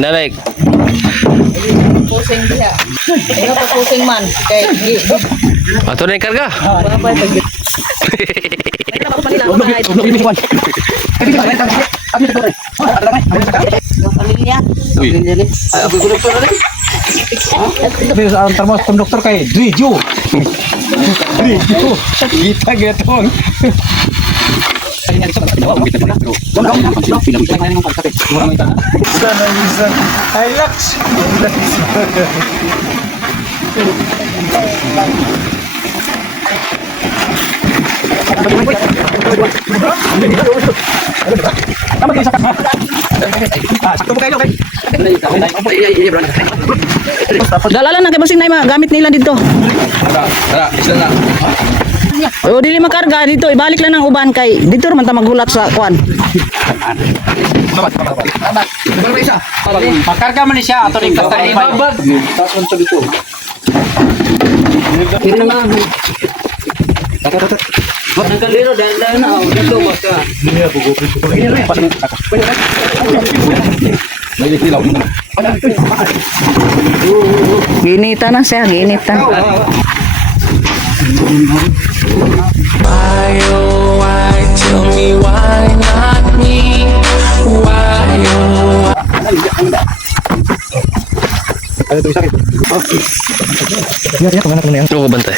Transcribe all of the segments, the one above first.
Narik. Pusing dia. Ano pa pusing man? Kay Ato na yung karga. Ang termos dokter kay Drijo. Kita getong. Hilux. Dalalan na kay basing na gamit nila dito. O dili makarga dito, ibalik lang ng uban kay dito man ta maghulat sa kwan. Pakarga man siya ato ning tatay. Tas man to dito. Nagkaliro dahil na dito basta. Ginita na siya, ginita. Why, oh, why, tell me why not me? Why, oh, Ano ko bantay?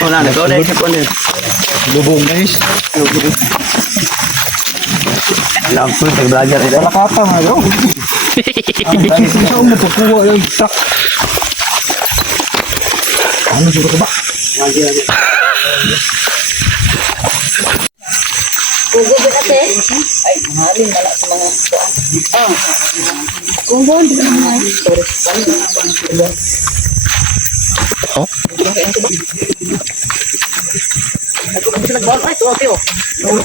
Lubong guys. Lampun tayo belajar ito. Nakata nga yo. Sa mo pagkuha yung sak. Ano siguro ba? Kugo ba kasi? Ay, mahalin na lang sa mga kuan. Kugo di ba na? Oh?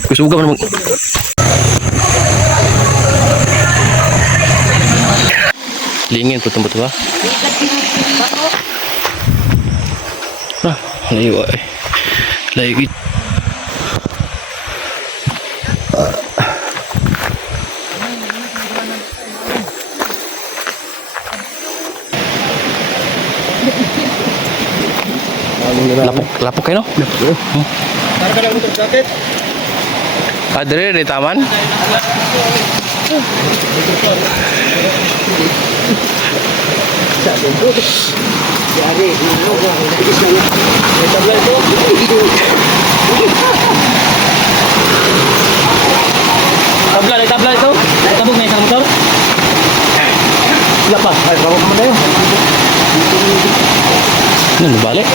Kusuga mo naman. Lingin po tumbuto ba? Layo ay. Layo it. Lapok kayo no? Para ka lang jacket. Padre, di taman? Tabla ito. Tabog na isang motor. Wala pa. Ay, bago naman tayo. Ano, nabalik?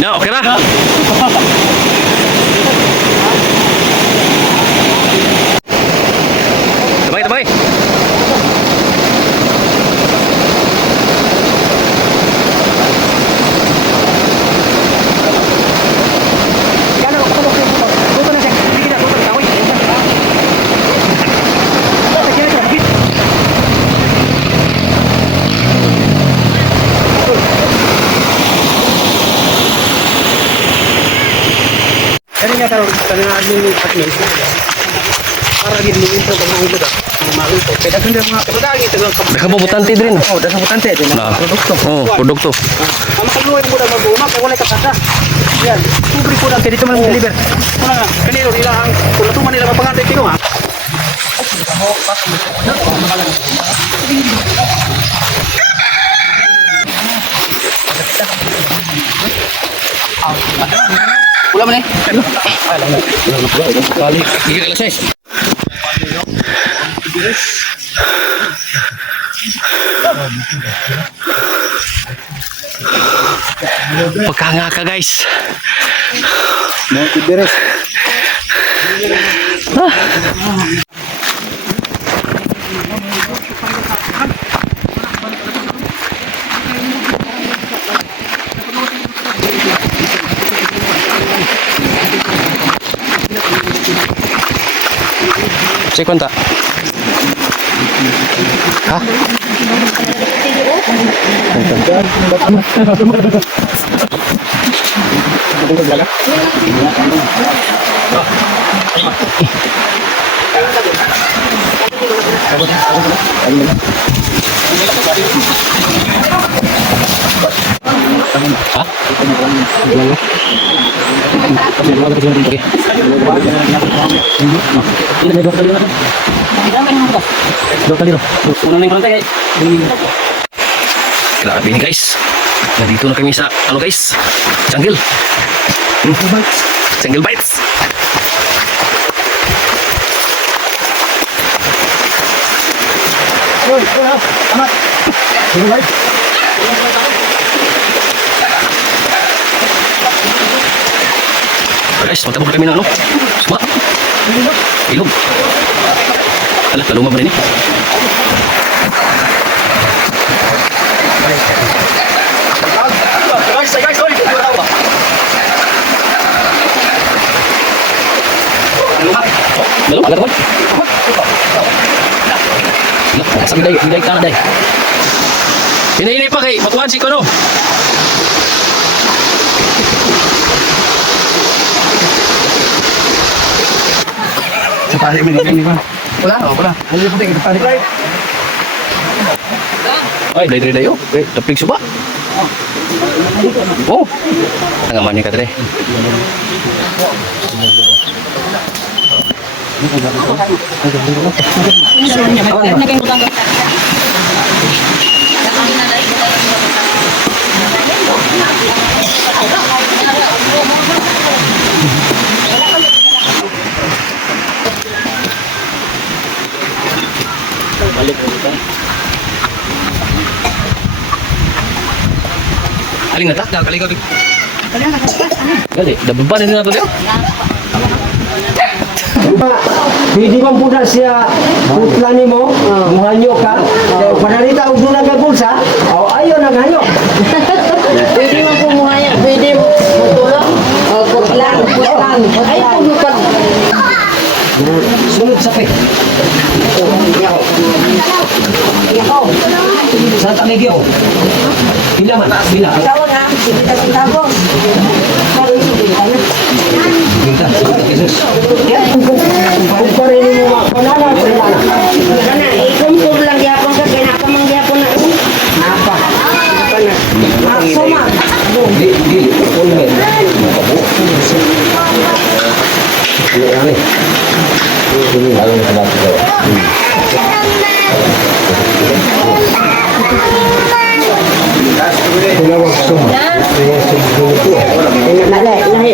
Na, okay na. Tabay. Taruh tanah admin admin para di dulu intro pag nangito da malu to peda sundar mga kadagi tagal Nakabutante din. oh dasa butante din Nah. produkto Oh, produkto. ang kaluoy mo da maguma kay wala ka kasa yan subri ko lang dito man deliver kuna kanino nila ang kung tuman nila mapangantay kino ha Pula mana? Kali. Gigi alas 6. Pagkanga ka guys. Mau tiberes. Cek kontak. Hah? Hah? Grabe ini guys. Nandito na kami sa ano guys? Jungle. Jungle bites. Guys, magtabog na kami ng ano? Suma. Ilog. Alah, kaluma ba rin eh? Belum, agak teman. Sabi day, biday ka na day. Ini pa kay matuan si Kono. Tarik ini kan. Wala. Ano yung puting tarik right? Ay, day dayo. Tapig suba. Oh. Tangaman ni ka dre. Aling natak, kali kau. Kali, dah beban ini apa dia? Pwede bang puna siya putlani mo, muhanyo ka, panalita og doon nagagulsa, ayaw naghanyo. Pwede mo pumuhaya, pwede mo tulong. Putlan. Ay, pumupan. Sunod sa pe. Ikaw. Saan tamigyo? Bila man, bila. Ikaw na, sige ka sa tabos. Jesus. Kung pa rin mo panala, panala. Kana, ikumpog lang gyapon ka, kaya nakamang gyapon na. Apa? Kana. Maksoma. Di, ulmen. Ini. Ini lalu kita tinawag suma. Lahi.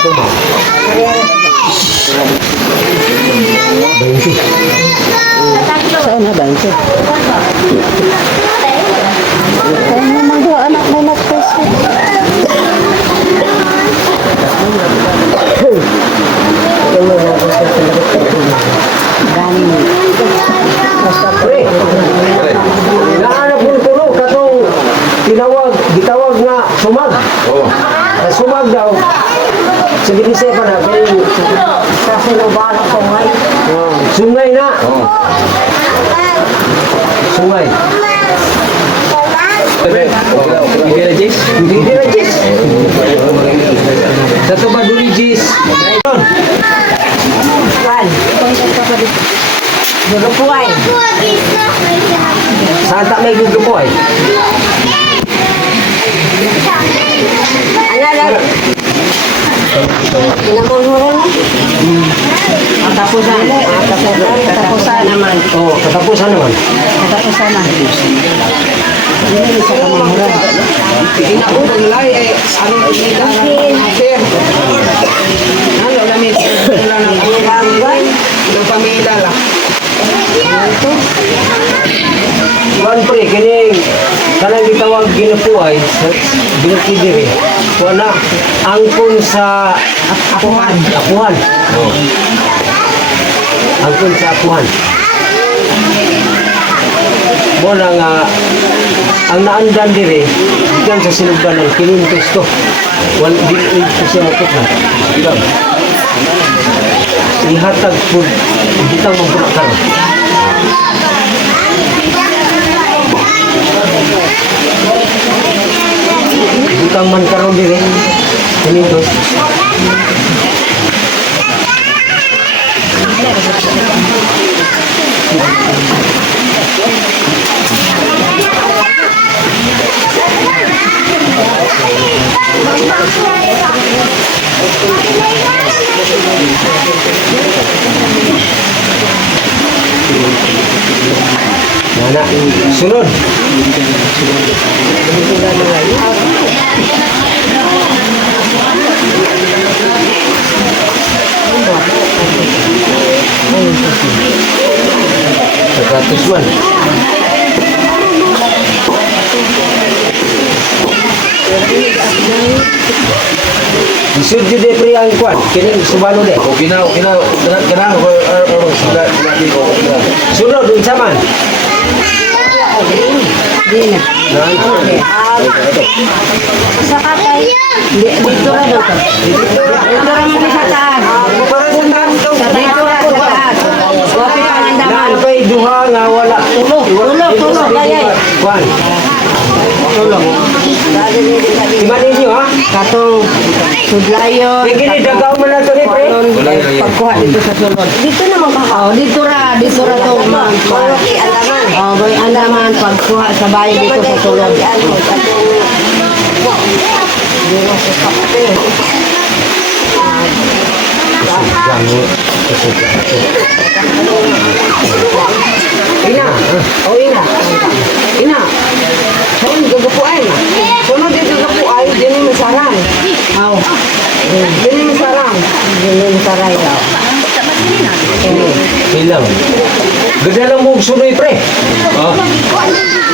Suma. 20. Saan na 20? Kaya naman doon, anak mo nagpesa. Pre, naanap mo puno katong gitawag nga sumag. Sumag daw. Sige ni Sepa na, Kasi lubaran ko ngayon. sungay na. Sungay. Hindi na Jace? Hindi na Jis. Sa Tubaduli Jis. Juan. Gurupuay. Saan tak may gugupoy? Ano? Kinamulhuran. Katapusan. Katapusan naman. Oh, katapusan naman. Katapusan na. Hindi sa kamanghuran. Inaurang lay ano ito sir. Ano lamit sila ng ulan ng pamilya la. Kuan pre, kining kanang gitawag ginupuay sa binukidiri. Kuan na angkon sa apuhan. Angkon sa akuhan. Mo na nga ang naandan dire diyan sa sinugdan ng kinintos to. Wal di siya maputla. Diba? Ihatag po bitang mabunak karon. Bitang man karon dire kinintos. Mana sunod. Seratus man. Isud jud de pri ang kwan, kini subano de. Okay na. Kanang sila ko. Sunod unsa man? Sa katay. Dito ra daw. Dito ra man sa taas. Dito ra sa taas. Wapi pa ang daman. Napay duha nga wala. Tulog, kaya. Kwan. Tulog. Iman ninyo ha? Katong sudlayon. Kini dagaw man na to ni pre. Pagkuha dito sa sulod. Dito naman ka. Oh, dito ra to. Oh, may andaman pagkuha sa bahay dito sa sulod. Ina. Oh ina. Ina. Sayang gagapuan. Sunod dito gagapuan, din mo sarang. Oh, Din mo sarang. yung taray daw. Ilang. Ganda lang mo sunoy pre. Ah.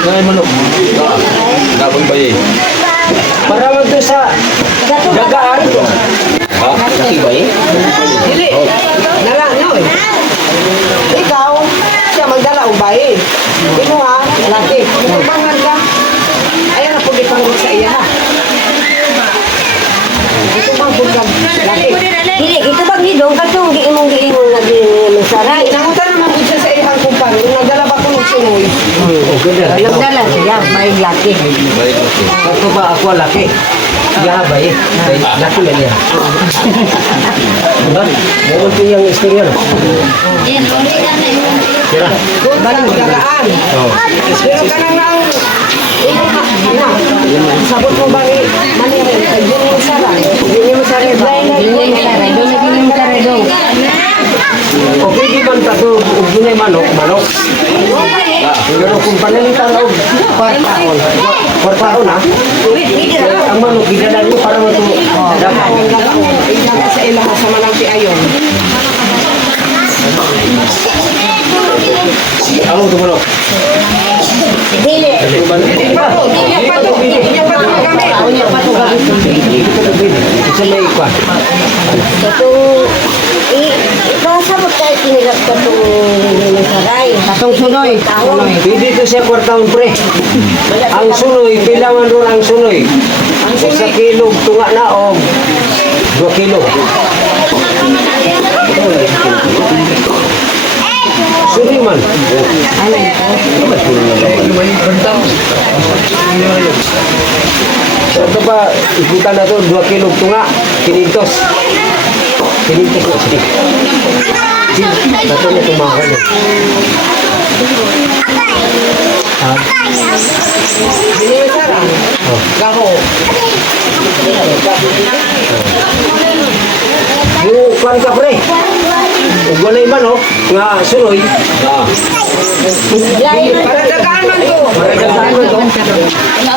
Nay manok. Dapat ba eh? Para mo to sa dagaan. Ha? Laki ba eh? Dili. Nala no eh. Ikaw, siya magdala o bae. Imo ha, laki. Magbangan ka. Ayan na po di pang sa iya ha. Ito bang bukan laki. Dili, ito bang hidong katong giingong naging saray. Nangutan naman po siya sa iyang kumparo. Nagdala ba ko ng sunoy? Ganda. Nagdala siya, may laki. Baik okay. Ako ba ako laki? Ya bae. Laki na niya. Diba? Mawag ko yung istorya no? Kira. Balang dagaan. Pero ka na lang. Sabot mo ba ni Manila? Hindi mo saray. Hindi mo saray ba? Dili mo saray, doon naging mo saray doon. O pwede man tato og dunay manok. Pero kung panalitan og kwartaon ha? Ang manok gidalan mo para mo to dapat. Iyang sa ilang sa malangti ayon. Ako to manok. Dili. Isa may ikwa. Katong ikaw sa magkaya kinilap katong saray. Katong sunoy. Pwede to siya kwartaon pre. Ang sunoy, pilangan ron ang sunoy. Sa kilo, tunga na o 2 kilo. Sunoy man. Ito pa, ikutan na to, 2 kilo tunga, 500. 500 na sige. Dato niya tumakan. Ini sarang. Gaho. Yung kwan ka pre. Ugolay man oh, nga sunoy. Para dagaan man ko. Para dagaan man ko.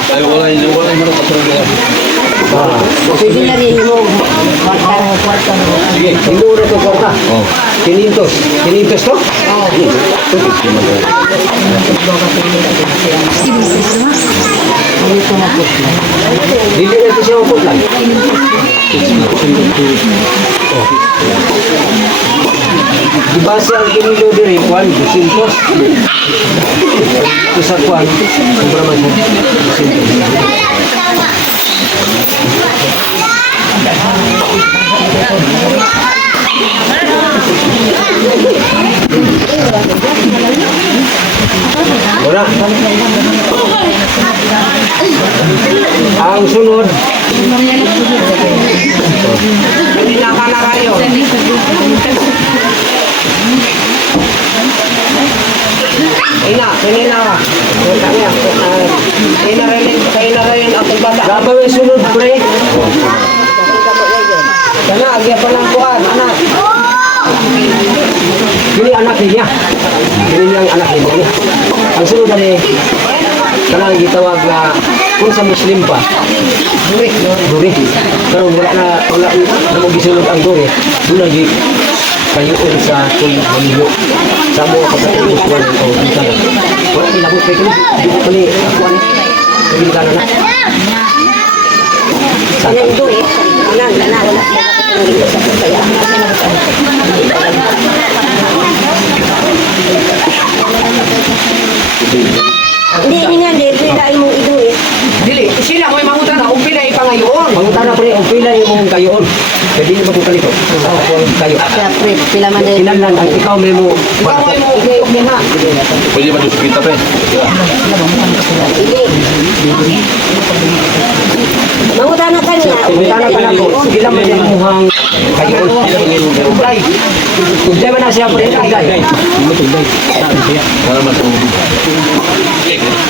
Ay wala manok patro. Pwede na rin mo. Kwarta. Sige. Hindi na to kwarta. Oh. 500. 500 to? Dili na to siya upot lang. Di ba siya ang kinilo diri, Juan? 200. Ito sa Juan, sobra man siya. 200. Wala. Ang sunod, Kanina ka na kayo. Kanina ka. Kayo na rin ang pagbata. gagawin sunod, pre. Kana, agya pa lang kuhan, anak. Ini anak niya. Ini yang anak niya. Ang sunod na kanang gitawag na kung sa Muslim pa. Duri. Pero wala na mo gisulod ang duri. Doon lagi kayo sa tulyo. Sa mo kapatid ko o kita. Wala nilabot kay ko. Di ko ni ako ani. Hindi ka na. Ano yung duwi? Wala. Hindi nga, dahil mong iduwi. Dili, sila may mangutan na, kung pila ipangayoon. Pangutana pre, o pila yung mong kayoon. Pwede niyo magkukalito. Sa ako kayo. Kaya, pila man din. Kinahanglan ang ikaw may mo. Ikaw mo okay na. Pwede ba doon sa kita pa eh? Mangutana ka niya. Pangutana ka na ko. Sila mo yung muhang kayoon. Tugay. Tugday man na siya pre. Tugday. Para mas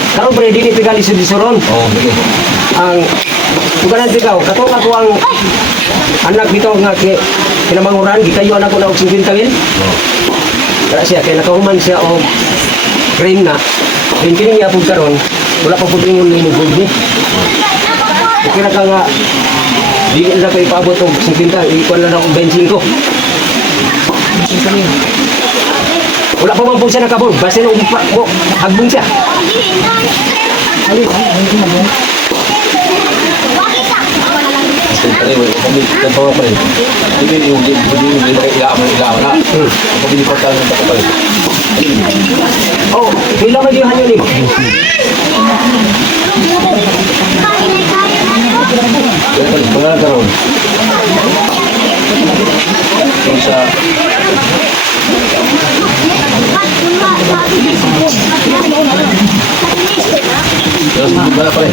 Karon pre, dili pigali sa disuron. Ang tuganan pigaw, katong ako ang anak bitaw nga kinamanguran, gikayo anak ko na og 50 mil. Kaya siya, kaya nakahuman siya og cream na. Din kini niya pud karon, wala pa pud ingon ni good ni. Kaya ka nga dili na pa ipaabot og 50, ikuan na og 25. Wala pa man po siya nakabog, basta nung hagbong siya. kami tanto pa rin. Hindi yung ilaam na. Pabili pa tayo ng pa rin. Oh, pila man yung hanyo ni mo? Pangalan karon. Kung sa terus bala pa rin.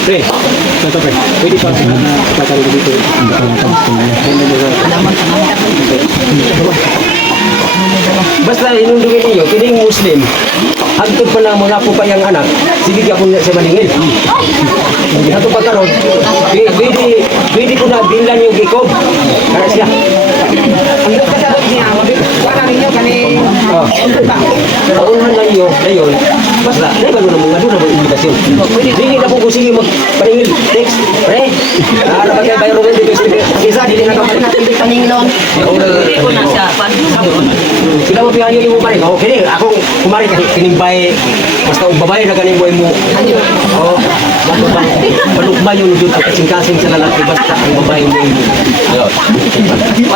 Pre, ito pre. Pwede pa tatawag dito. Basta inundungin niyo, piling Muslim. Hantod pa na muna po pa yung anak, sige ka po sa maningil. Ato pa karon, pwede ko na binlan yung gikob. Kaya siya. Ang kasabot niya, wala ninyo kani. Paunahan lang niyo, ngayon, basta, naiba mo na mga doon na mga invitasyon. Hindi na po kung sige magpaningil, text, pre. Ano ba kayo bayro rin dito? Isa, hindi na kapag Hindi paningilon. Hindi ko na siya. Sila mo pihan yun yung umarin. Okay, ako kumarin kinimbay. Basta ang babae na ganing buhay mo. Oo. Malukba yun dito. Kasing-kasing sa lalaki. Basta ang babae mo.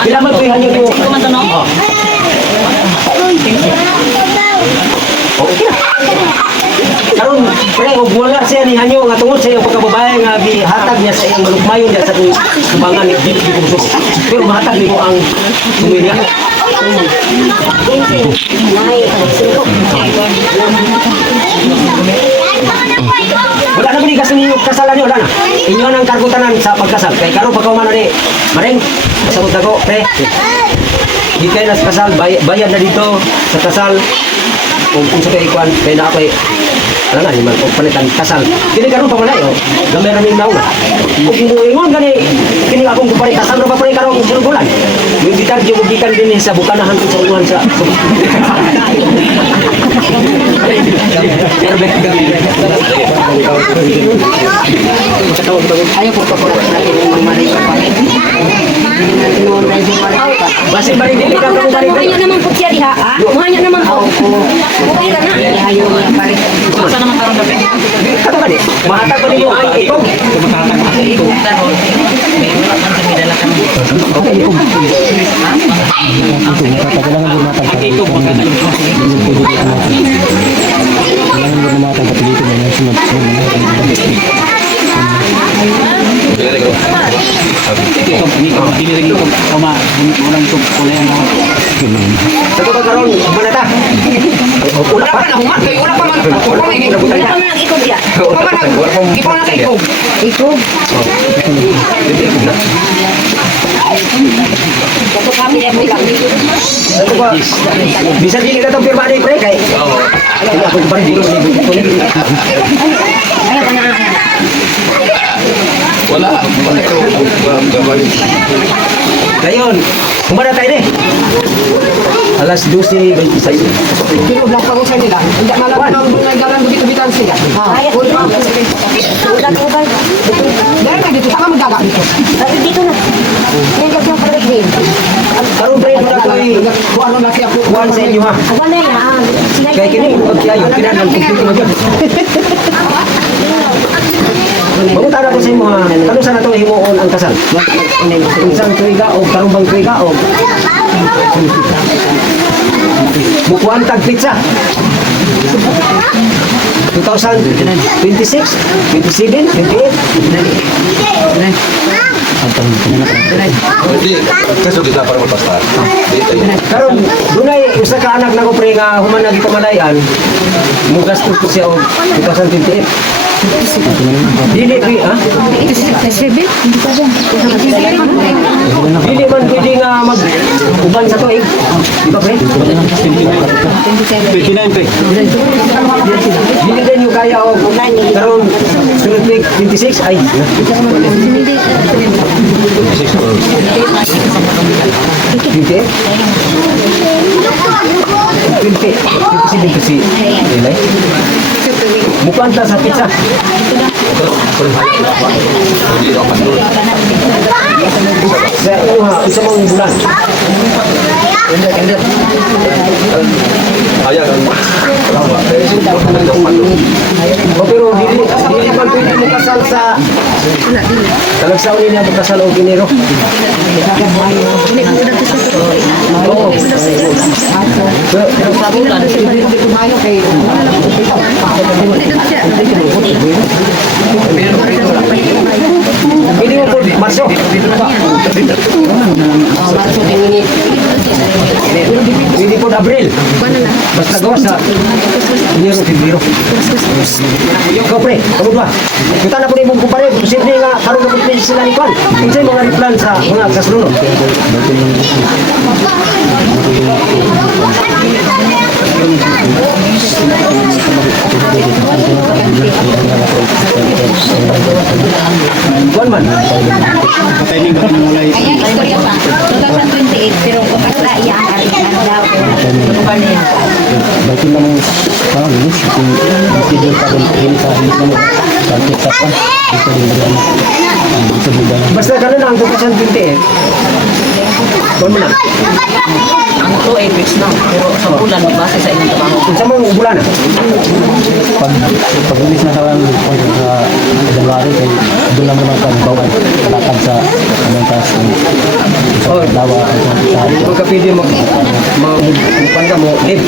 Sila mo pihan yun yung... Okay na. Karon pre og wala siya ni hanyo nga tungod sa iyang pagkababae nga gihatag niya sa iyang malukmayon niya sa kubangan ni dili ko. Pero mahatag nimo ang sumilya. Wala na bili kasi ninyo kasalan niyo, wala na. Inyo nang kargutanan sa pagkasal. Kay karon pagkaumano ni Maring, sabot ako, pre. Di kayo na sa kasal, bayad na dito sa kasal. Kung sa kayo ikuan, kaya na ako wala na, himan kung palitan kasal. Kini karon pa malay, gamay raming nauna. Kung ingon gani, kini akong kupalit kasal, na pa pala karong bulan. Yung gitar, yung gikan din sa bukanahan ko sa uwan sa... Ayaw po pa natin yung mga maripa pa. Hindi natin mo na yung maripa. Basin balik dili ka mo balik. Muhanya naman po siya diha. Muhanya naman po. Okay ra na. Ayaw niya pare. Sa naman karon dapat. Kato ba di? Mahatag pa ninyo ang ikog. Sato ba karon manata? Wala pa na humat kay wala pa man. Wala pa man ikog diha. Ikaw na kay Kong. Ikog. Ito kami ya buka. Sato ba? Bisa di kita tong pirma ni pre kay. Ano ako pa rin dito ni. Ayo kana. Wala. Dayon, kumana tayo ni. Alas 12:26. Kino lang pa ko sa nila. Hindi malaman ang mga galang bukit-bitan sila. Kaya ko. Ulan ubay. Dahil na dito sama magaga dito. Dito na. Yan yung pare din. Karon pre muna koy Kung ano na siya po. kuan sa inyo ha. Aba na yan. Kay kini ug kayo kinahanglan kumpleto mo gyud. Manguta na ko sa imo ha. Kano sa nato himuon ang kasal? Unsang tuiga o karong bang tuiga o bukuan tag pizza. 2026, 27, 28. Hindi, kaso kita para magpastar. Karon dunay usa ka anak nako pre nga human nagi pamalayan. Mugastos ko siya og 2028. Dili pre ha? Dili man pwede nga mag uban sa tuig. Di ba pre? 29 pe. Dili din yung kaya og karon sunod week 26 ay. 28? 27 Ilay. Mukuan ta sa pizza. Sa isa mong bulan. Ayan ang O pero dili man pwede mo kasal sa talagsaon niya mo kasal og Enero. Oo. Pero sa bulan Kumayo kay pwede mo po Marso. Pwede po Abril. Basta gawa sa Enero, Febrero. Ikaw pre, kamu ba? Kita na po ni mong kumpare, posible nga karoon na po sila ni Kwan. Kasi mga replan sa mga kasunod. Kwan man. Timing ba mulai? Ayan, istorya pa. 2028, pero kapag iya ang arihan daw. Berarti naman parang ini tidur pada ini sa hindi naman sa TikTok pa ito din ba ito din ba Basta ganun ang 2028. Kwan mo na. Ang 2 weeks na, pero sa bulan, base sa inyong trabaho. Kung sa mga bulan na. pag ulis na sa January kay doon lang naman kan bawal lakad sa mentas Oh, dawa sa kung ka pwede magpan ka mo, live.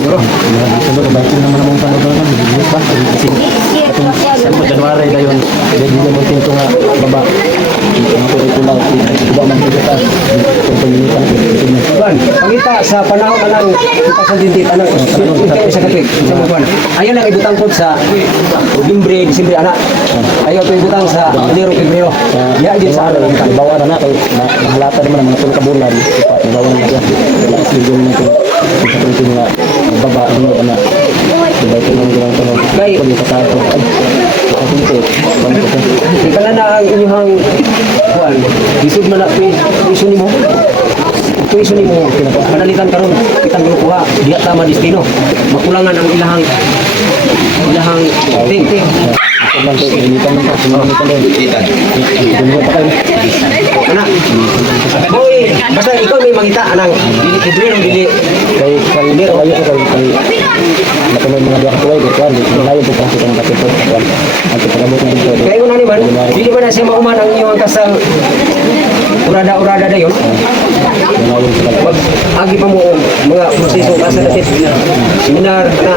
Siguro. Siguro baik naman ang panood na bilis ba kasi atong sa January dayon hindi mo tinto nga baba ito lang iba man kita kung panginitan Kwan, pangita sa panahon na lang 2028 ano, ikaw sa kapit. Sa mga kwan. Ayaw lang ibutang po sa Nobyembre, Disyembre, anak. Ayaw ito ibutang sa Enero, Febrero. Ya, din sa ano. bawa na kay nahalata naman ang mga tulong kabulan bawa na siya sige mo ito nga baba ano ana baik naman ang tanong Kay, kung sa tayo ay ito ikaw na ang inyong kwan. Isod man na iso ni mo. Ito iso ni mo. Panalitan karon kitang grupo ha. Diya tama destino. Makulangan ang ilahang thing. lang po, initan lang po, initan lang. Dumuha pa kayo. Ana. Boy, basta ikaw may mangita anang dili kidri dili Kay kayo kay nato may mga diya katuway, kuan, layo po kasi ng kapito. At pagabot na dito. kayo na naman, dili ba na siya mauman ang iyong kasal urada-urada na yun? Nawawin sila. Pag agi pa mo mga proseso asa dapat seminar na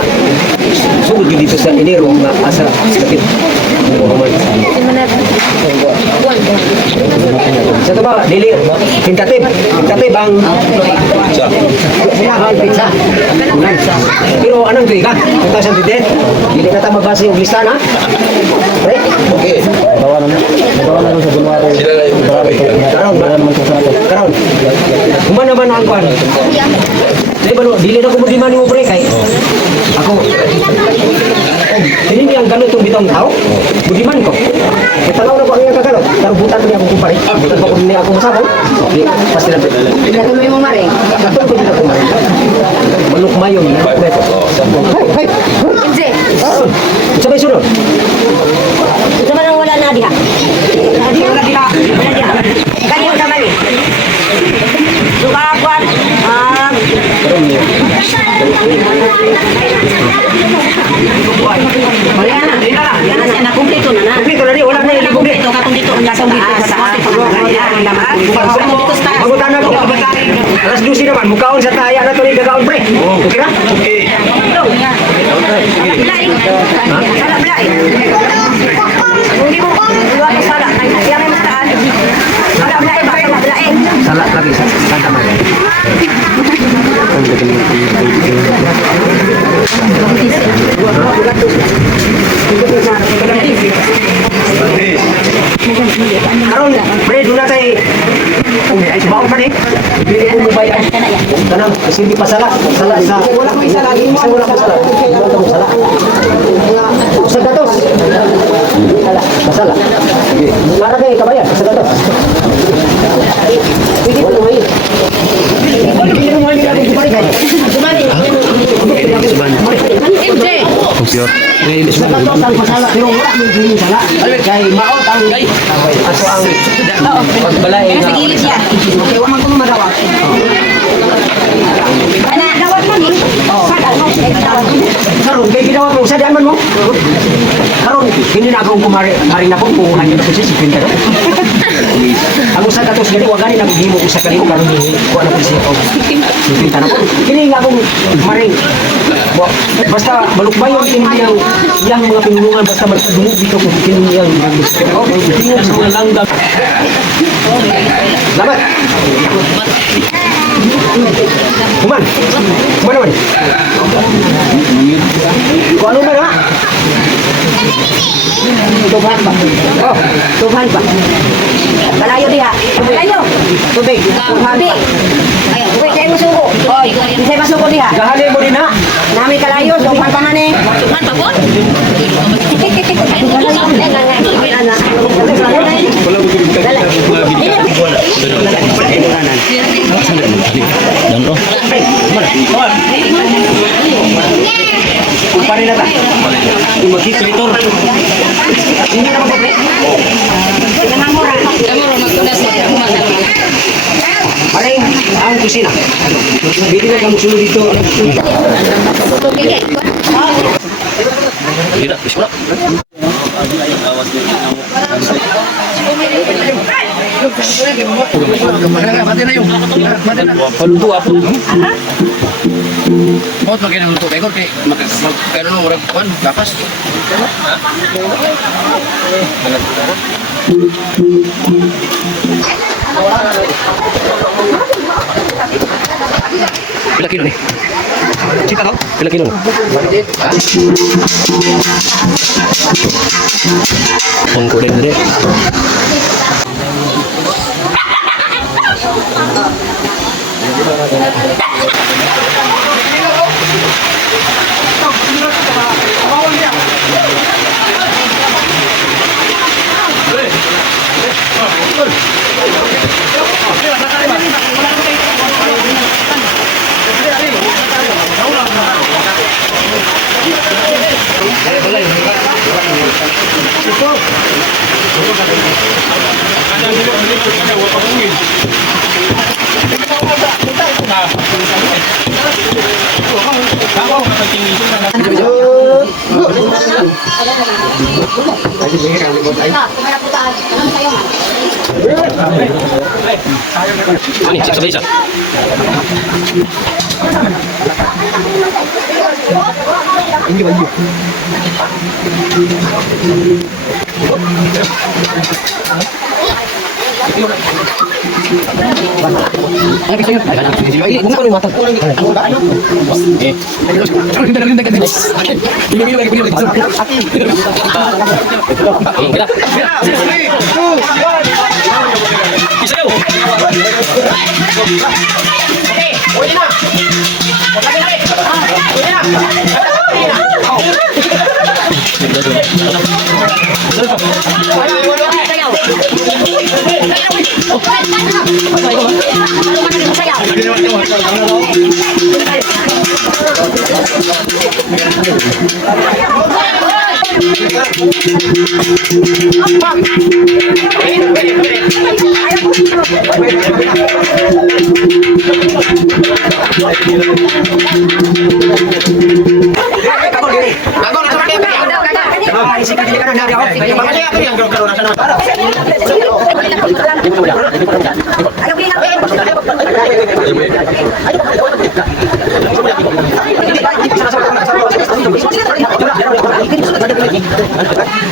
sugod yun dito sa Enero nga asa dapat sa ito ba, dili, tentative ang pizza. Pero anong tuwi ka? 2020? Dili na tayo magbasa yung lista na? Pre? Okay. Bawa na sa January. Sila lang yung marami. Karon, Wala naman sa ato. karon. Kuman naman ang kwan. Di ba no, dili na ko mo mo pre kay ako. Hindi ang ganun itong bitong tao. Budiman ko. Itanaw na ko ang iyang kagalot. Karubutan niya akong kumpare. Butan pa ko niya akong masabong. Di, pasti na. Pinatuloy mo maring. Katulog ko din ako man. Manok mayon. Hay! Kinse. Sabay sunod. Ito man ang wala na diha. Wala diha. Kaya yung naman eh. Sukapan. Wala na. Yan na siya. Nakumpleto na na. Dito na rin. Wala na yung Kumpleto. Katong dito. Ang lasang dito sa taas. Magutan na ko. Alas 12 naman. Mukaon sa taya na ito rin gagaon pre. Okay na? Bilay. Sala bilay. Hindi mo. Luwa ka sala. Kaya may mataan. Sala bilay. Baka bilay. Salat lagi sa kanta man. Karon, pre, doon na tayo. Baon pa ni. Bili ko mo bayad. Tanang, kasi hindi pa sala. Sala sa... Wala ko isa lagi. Wala ko sala. Wala ko sala. Sa datos. Sala. Masala. Para kayo kabayan. Sa datos. Wala mo yun. Wala mo yun. Sa datos ang pasala. Pero wala mo yun sala. Kaya maot ang... Aso ang... Pagbalay na... Okay, wala mo magawa. Dawat mo ni. Karon, kaya ginawa mo, sadian man mo. Karon, hindi na akong kumari na po kung ano na po siya, si Quinta. Ang usa katos gani, wag gani naghimo ko sa kanimo karon ni ko ano po siya. Si Quinta na po. Kini nga akong maring. Basta balukbayon kini yang mga pinulungan basta magdungog dito kung kini yang tingog sa mga langgam. Labat. Kuman naman? Kung ano ba na? Tuhan pa. Oh, Tuhan pa. Kalayo diha. Kalayo. tubig. Tuhan pa. Uy, kayo mo suko. Oy, isay masuko diha. Gahalin mo din ha. Nami kalayo, Tuhan pa man eh. Tuhan pa po? Pare na ta. Mag-clitor. Hindi na mo Pare, ang kusina. Bili na kami sulod dito. Paluto apa? Mau pakai yang untuk ekor kayak makan orang kuan gapas. Pila kilo nih? Cita tau? Pila kilo? Ang kuling dali. Ani, sabay isa.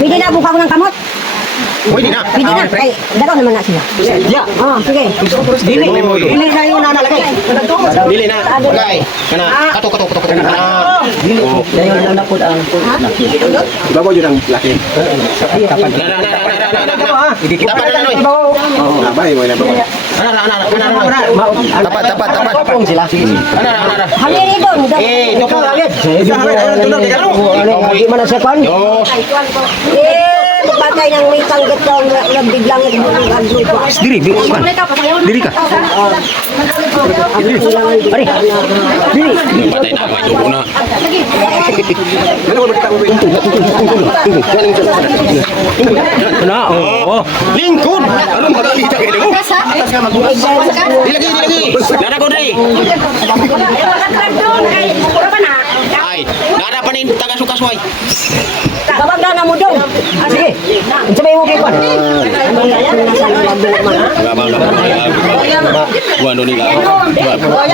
Pwede na buka ko ng kamot. Pwede na. Pwede na. Kay, dalaw naman na sila. Yeah. Oh, sige. Dili. Dili na yung nanalagay. Dili na. Bagay. Kana. Kato. Kana. Dili. Dayon lang na po ang Babaw yun ang laki. Tapan na noy. Abay mo na babaw. Tapat. Kapong sila. Hangin ito. Eh, ito po. Hindi man sa pan. Yo. Patay ng may tanggat daw na biglang naglupa. Diri, pan. Diri ka. Ari. Diri. Patay na, may dugo na. Na, oh. Lingkod. Ano makakita kayo mo? Dilagi. Nara ko diri. Ay, nara pa nin taga sukasway. Babag na mo daw. Sige. Sabay mo kay pan. Gabaw na. Buwan nila.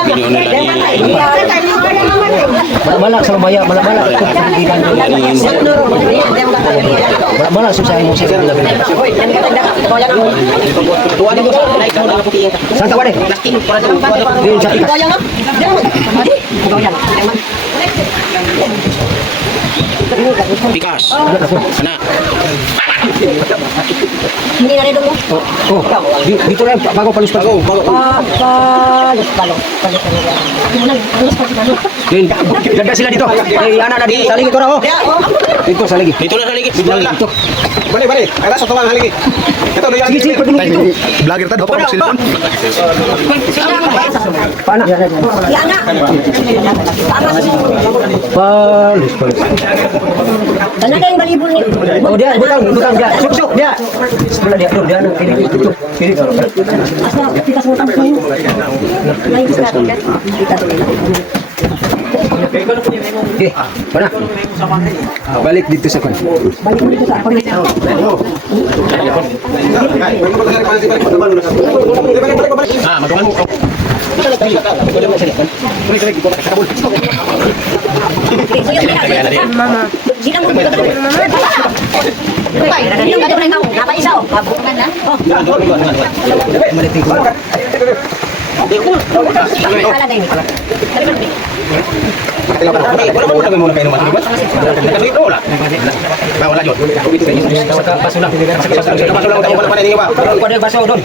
Video nila ni. Bala sa baya, bala. Bala susah mo sa bila. Saan tawa deh? Di sa ikas. Pikas. Sana. Hindi na rin mo. Oh, dito lang bago palus pa. Din, jaga sila dito. Eh, anak na dito. Saling ko na oh. Dito saling. Dito na haligi. Dito. Bali. Ay sa tuwang haligi. Ito na Sige, sige, padulong dito. Vlogger ta dapat mo cellphone. Paano? Yan na. Palus. Tanah kayong balibon ni. Oh, dia bukan dia. Suk dia. Sebelah dia. Dia nak kiri. Asal kita semua tahu. Lain sekali kan. Kita tu. Okay, mana? Balik dito sa kan. Balik dito sa ako nito. Ah, magawan mo. Mama. Sino mo dito? Mama. Yung gato na ikaw. Napa isa oh. Kabukan na. Wala din. Wala mo na kayo naman. Wala yun. Pasulang. Pasulang tayo pala niya ba? Pada baso doon.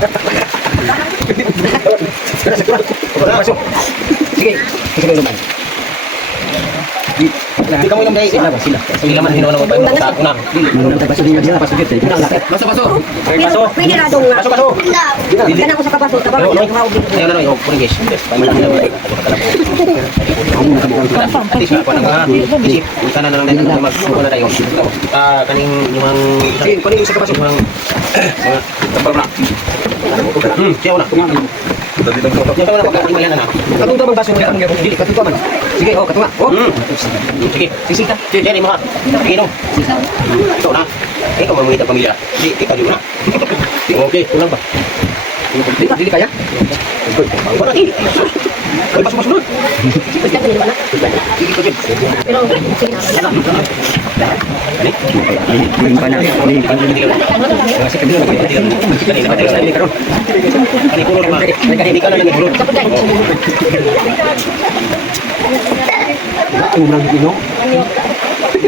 Baso. Sige. Sige naman. Hindi ka mo yung sila. Sila man ginawa ng pagpapalit sa una. Baso. Pwede na dong nga. Baso. Kana ko sa kapaso, tabang Yo, no. ko hawig. Ayaw na yung purigis. Atis nga, pa nga. Isip, sana na lang din na magsuko na tayo. Kaning yung kunin yung sa kapasok ng mga kapabra. Siya una. Yung tayo na pagkakalimayan na. Katunga man baso mo ang gawin. Dili katunga man. Sige, katunga. Sige, sisita. Sige, mo ha. Inom. Ito na. Ikaw mamita pamilya. Ikaw di mo na. Okay, kulang ba? Dili kaya? Wala ini. Ay, pasok. Basta pwede wala. Pero sige na.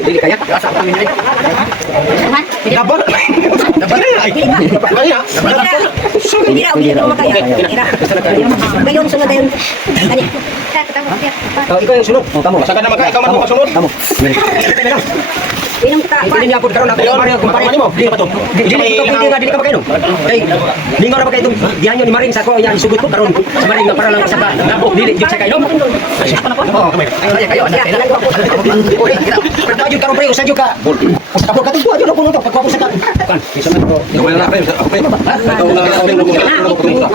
Dili kaya? Asa ang pangin Dapat. Hindi na makaya. Ngayon sunod na yun. Ani. Ikaw yung sunod. Tamo. Saka na ikaw man mo kasunod. Tamo. Inom ka. Hindi niya po karon ako Mario kumpare mo. Dili pa to. Dili ka makainom. Kay lingaw na ba kay itong diyan ni Maring sa ko yan sugot ko karon. Sa Maring nga para lang sa nabo dili jud sa kainom. Oh, kamay. Ayo Pertama jud karon pre usa jud ka. Usa ka ka tuwa jud ako nito pagkuha ko sa kan. Bisa man to. Kumana na pre. Ang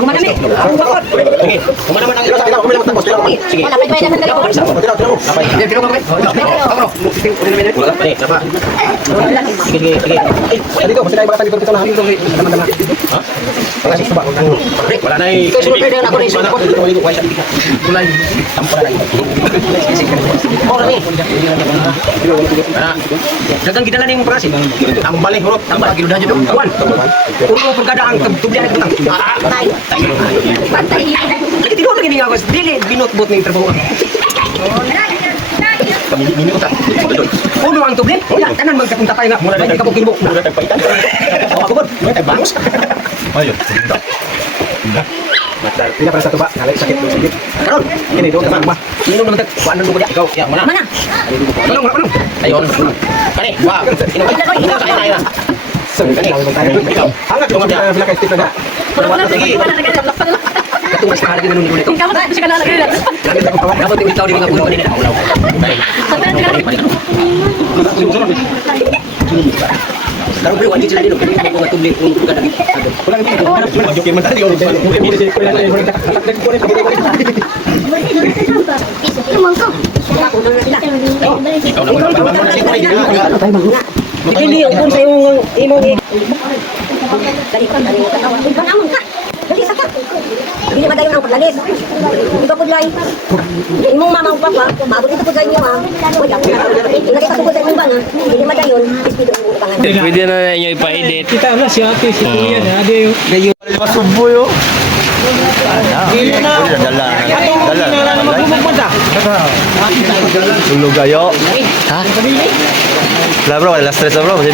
manami. Okay. Kumana man ang ilo sa ikaw. Kumana man tapos. Sige. Wala pa pwede na dalawa. Dili ka makainom. Wala pa. Sige. Dito kasi kay bata dito na. Daman-daman. Ha? Pangasik suba. Wala na eh. Ikaw sunod pwede ako rin sunod. Kulay. Tampala na. Ora ni. Dagang gidala ning pangasik. Tambal ni hurot. Tambah ginudah jud. Kawan. Puro perkada ang tubian utang. Patay. Tidur lagi ning awas dili binut-but ning trabaho. Ini utang. Uno ang tubli. Ya kanan magkapunta tayo nga. Mura na ka kilbo. Mura tagpaitan. Ako ba? Mura tagbangus. Ayo. Tidak para satu pak. Kalau sakit sakit. Karon. Ini do teman mah. Minum naman tag. Kuan nang dia. Ikaw, ya mana? Mana? Manong. Ayun. Kani, wah. Ino kaya na. Hangat dong dia bila kay na. Katung mas kahari minum nito. Kamu tak bisa kenal lagi. Dapat ikaw di mga puno ni. Karon bro wajib sila dito. Kung mga tubli kung kada. Kulang dito. Jokin man tadi. Ikaw na magpapalala. Hindi upon sa imong dali ka katawa. Ikaw naman ka. Dali sa ka. Hindi ba dayon ang paglalis? Ikaw pudlay. Imong mama ug papa, maabot ito pud sa inyo ha. Wala ko. Ina ka pud sa inyo ba na? Hindi madayon, ispido ang utangan. Pwede na ninyo ipa-edit. Kita na si ate, si kuya na. Ade yung... Tulog kayo. Ha? Wala bro, wala stress bro. Kasi